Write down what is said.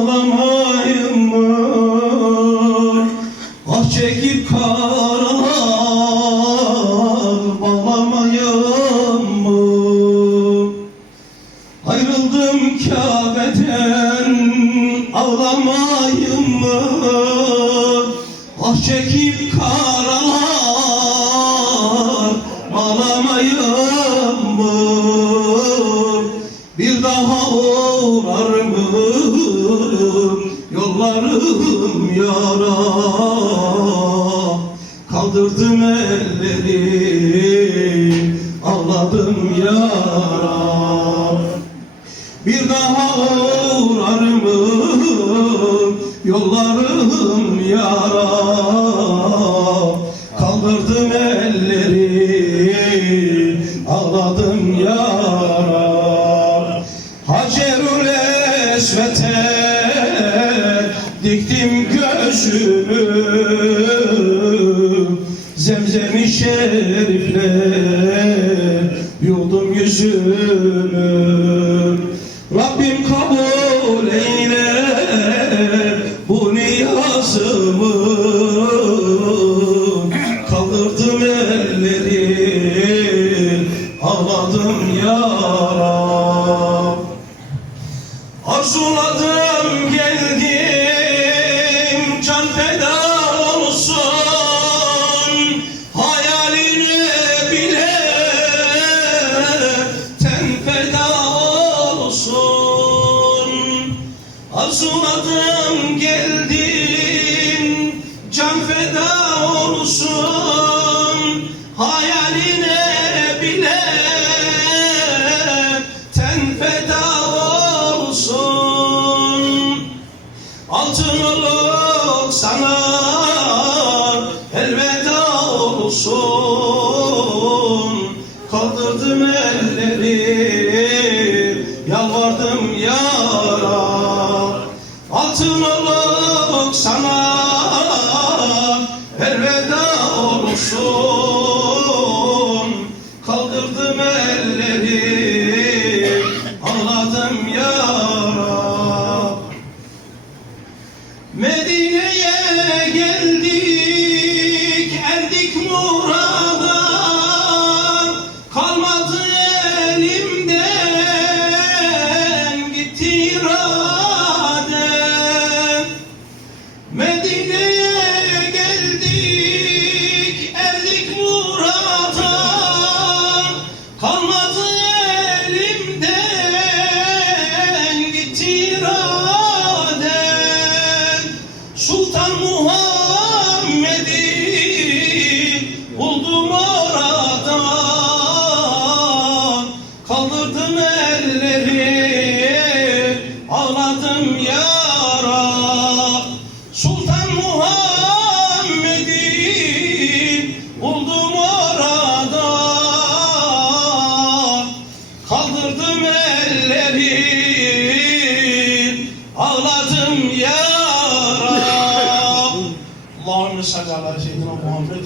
ağlamayım mı? Ah çekip karalar bağlamayım mı? Ayrıldım Kabe'den ağlamayım mı? Ah çekip karalar Bir daha uğrar mı? Yollarım yara. Kaldırdım elleri ağladım yara. Bir daha uğrar mı? Yollarım yara. Kaldırdım elleri ağladım yara gözümü Zemzem-i şerifle yudum yüzümü Rabbim kabul eyle bu niyazımı. Kaldırdım elleri ağladım yara Arzuladım Arzuladım geldim can feda olsun Hayaline bile. Ten feda olsun Altın oluk sana elveda olsun Kaldırdım elleri yalvardım Altın sana elveda olsun. Kaldırdım elleri ağladım yara Medine'ye geldik, erdik murada. Kalmadı elimden, gitti irade Sultan Muhammed'i ağladım yara Allahümme salli ala seyyidina Muhammed